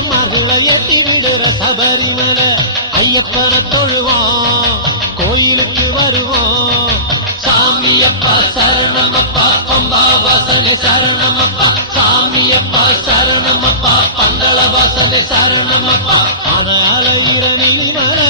ஐயப்பன்மார்களை ஏத்தி விடுற சபரிமலை ஐயப்பனை தொழுவோம் கோயிலுக்கு வருவோம் சாமியப்பா சரணமப்பா பம்பா வாசனை சரணமப்பா சாமியப்பா சரணமப்பா பந்தள வாசனை சரணமப்பா அன அலையிற நீலிமலை